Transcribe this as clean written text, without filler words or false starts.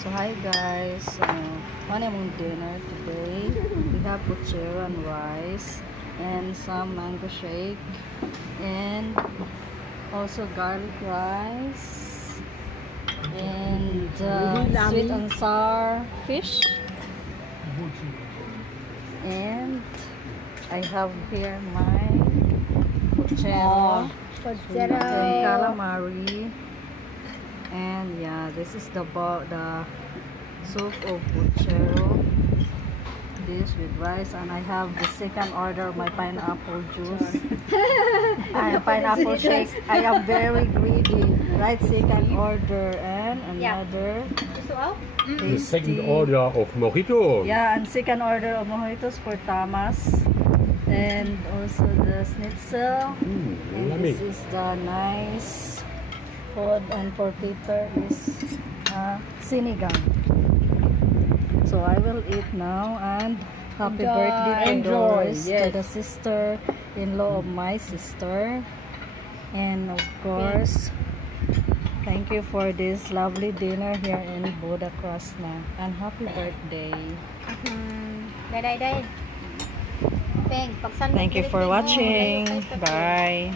So hi guys, honeymoon dinner today. We have puchero and rice and some mango shake and also garlic rice and sweet and sour fish, and I have here my puchero and calamari. And yeah, this is the soup of puchero, this with rice, and I have the second order of my pineapple juice and pineapple shake. I am very greedy, right? Second order and another The second tasty. order of mojito. Yeah, and second order of mojitos for Tamas, and also the schnitzel. And Yummy. this is the nice food, and for paper is sinigang. So I will eat now, and happy birthday to Doris, to the sister-in-law of my sister, and of course thank you for this lovely dinner here in Buda Krasna, and happy birthday. Đây. Peng, Thank you for watching. Bye.